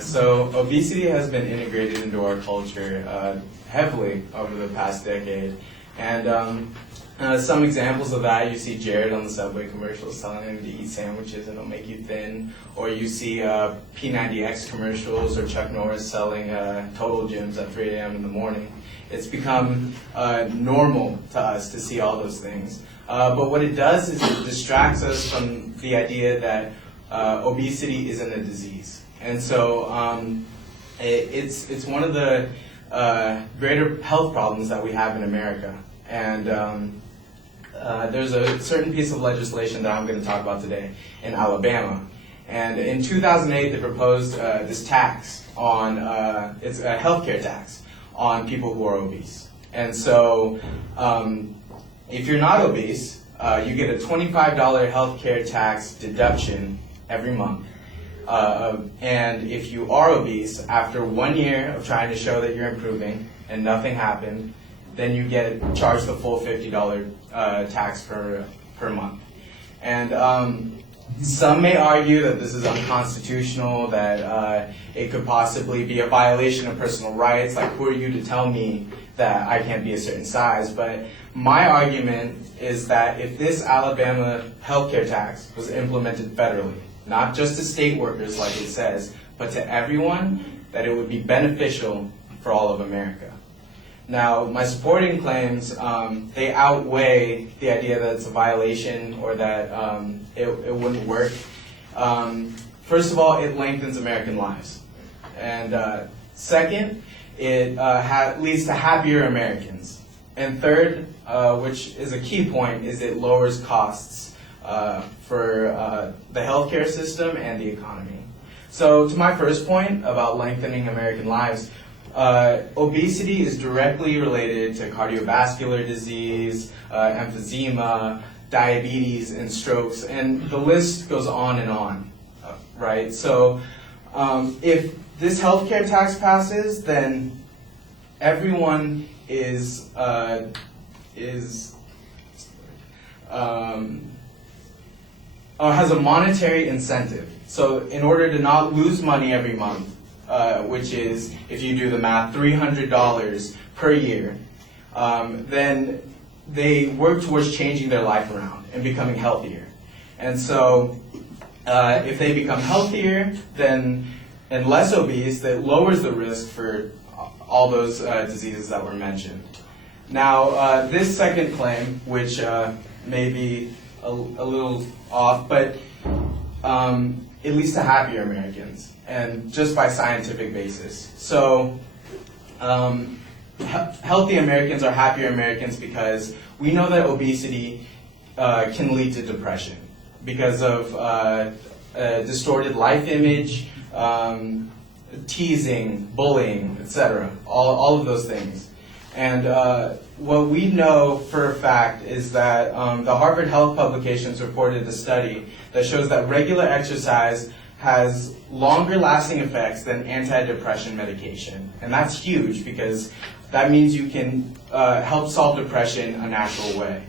So obesity has been integrated into our culture heavily over the past decade. And some examples of that, you see Jared on the Subway commercials telling him to eat sandwiches and it'll make you thin. Or you see P90X commercials or Chuck Norris selling total gyms at 3 a.m. in the morning. It's become normal to us to see all those things. But what it does is it distracts us from the idea that obesity isn't a disease. And so it's one of the greater health problems that we have in America. And there's a certain piece of legislation that I'm going to talk about today in Alabama. And in 2008, they proposed this tax on, it's a healthcare tax on people who are obese. And so if you're not obese, you get a $25 healthcare tax deduction every month. And if you are obese, after 1 year of trying to show that you're improving and nothing happened, then you get charged the full $50 tax per month. And some may argue that this is unconstitutional, that it could possibly be a violation of personal rights, like who are you to tell me that I can't be a certain size? But my argument is that if this Alabama healthcare tax was implemented federally, not just to state workers like it says, but to everyone, that it would be beneficial for all of America. Now, my supporting claims, they outweigh the idea that it's a violation or that it wouldn't work. First of all, it lengthens American lives. And second, it leads to happier Americans. And third, which is a key point, is it lowers costs for the healthcare system and the economy. So to my first point about lengthening American lives, obesity is directly related to cardiovascular disease, emphysema, diabetes, and strokes, and the list goes on and on, right? So if this healthcare tax passes, then everyone has a monetary incentive. So in order to not lose money every month, which is, if you do the math, $300 per year, then they work towards changing their life around and becoming healthier. And so if they become healthier and less obese, that lowers the risk for all those diseases that were mentioned. Now, this second claim, which may be a little off, but it leads to happier Americans, and just by scientific basis. So healthy Americans are happier Americans because we know that obesity can lead to depression because of a distorted life image, teasing, bullying, etc., all of those things. And what we know for a fact is that the Harvard Health Publications reported a study that shows that regular exercise has longer lasting effects than antidepressant medication. And that's huge because that means you can help solve depression a natural way.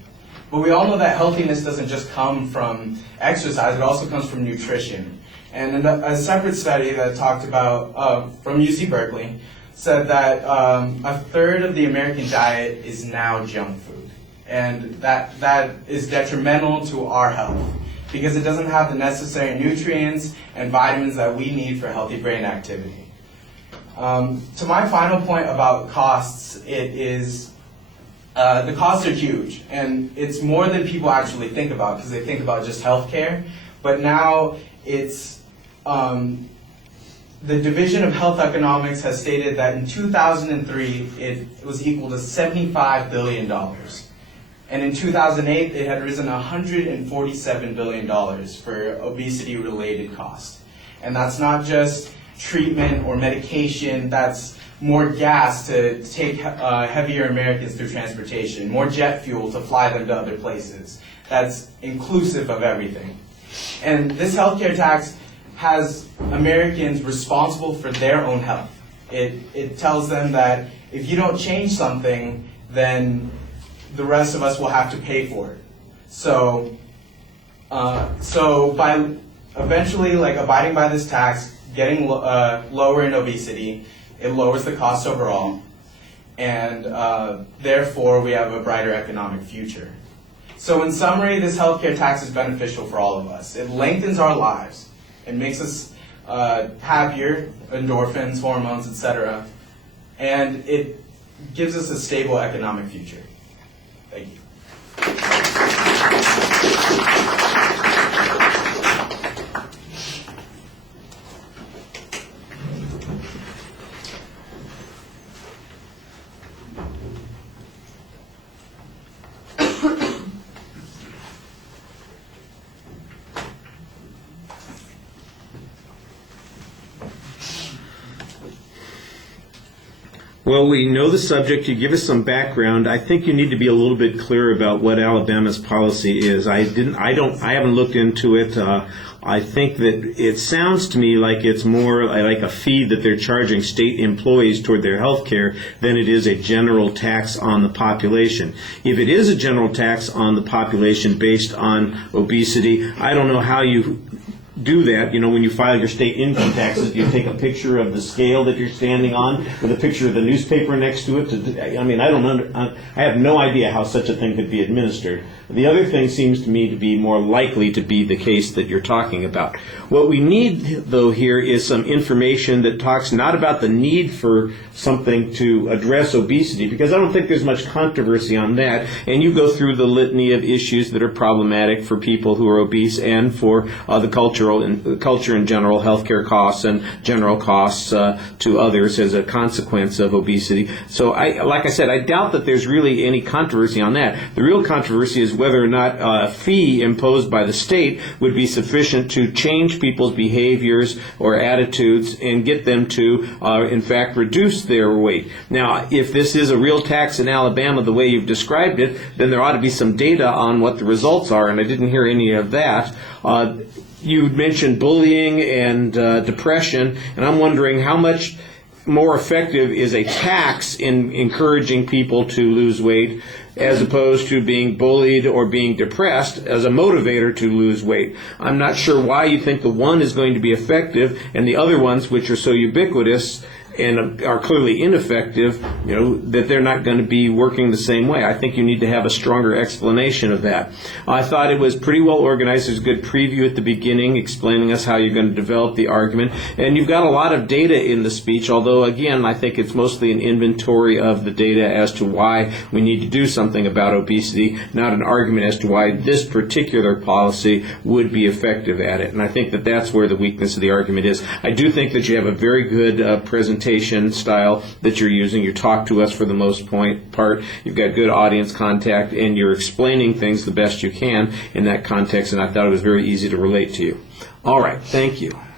But we all know that healthiness doesn't just come from exercise, it also comes from nutrition. And in a separate study that talked about, from UC Berkeley, said that a third of the American diet is now junk food. And that is detrimental to our health because it doesn't have the necessary nutrients and vitamins that we need for healthy brain activity. To my final point about costs, it is the costs are huge, and it's more than people actually think about because they think about just healthcare. But now it's the Division of Health Economics has stated that in 2003 it was equal to $75 billion. And in 2008 it had risen $147 billion for obesity-related costs. And that's not just treatment or medication, that's more gas to take heavier Americans through transportation, more jet fuel to fly them to other places. That's inclusive of everything. And this healthcare tax has Americans responsible for their own health. It tells them that if you don't change something, then the rest of us will have to pay for it. So by eventually, like abiding by this tax, getting lower in obesity, it lowers the cost overall, and therefore we have a brighter economic future. So in summary, this healthcare tax is beneficial for all of us. It lengthens our lives. It makes us happier, endorphins, hormones, etc. And it gives us a stable economic future. Thank you. Well, we know the subject. You give us some background. I think you need to be a little bit clear about what Alabama's policy is. I haven't looked into it. I think that it sounds to me like it's more like a fee that they're charging state employees toward their health care than it is a general tax on the population. If it is a general tax on the population based on obesity, I don't know how you do that. You know, when you file your state income taxes, do you take a picture of the scale that you're standing on with a picture of the newspaper next to it? I mean, I have no idea how such a thing could be administered. The other thing seems to me to be more likely to be the case that you're talking about. What we need, though, here is some information that talks not about the need for something to address obesity, because I don't think there's much controversy on that, and you go through the litany of issues that are problematic for people who are obese and for the culture in general, healthcare costs and general costs to others as a consequence of obesity. So, like I said, I doubt that there's really any controversy on that. The real controversy is whether or not a fee imposed by the state would be sufficient to change people's behaviors or attitudes and get them to, in fact, reduce their weight. Now, if this is a real tax in Alabama the way you've described it, then there ought to be some data on what the results are, and I didn't hear any of that. You mentioned bullying and depression, and I'm wondering how much more effective is a tax in encouraging people to lose weight as opposed to being bullied or being depressed as a motivator to lose weight. I'm not sure why you think the one is going to be effective and the other ones, which are so ubiquitous and are clearly ineffective, you know, that they're not going to be working the same way. I think you need to have a stronger explanation of that. I thought it was pretty well organized. There's a good preview at the beginning explaining us how you're going to develop the argument. And you've got a lot of data in the speech, although, again, I think it's mostly an inventory of the data as to why we need to do something about obesity, not an argument as to why this particular policy would be effective at it. And I think that that's where the weakness of the argument is. I do think that you have a very good presentation style that you're using. You talk to us for the most part. You've got good audience contact, and you're explaining things the best you can in that context, and I thought it was very easy to relate to you. All right, thank you.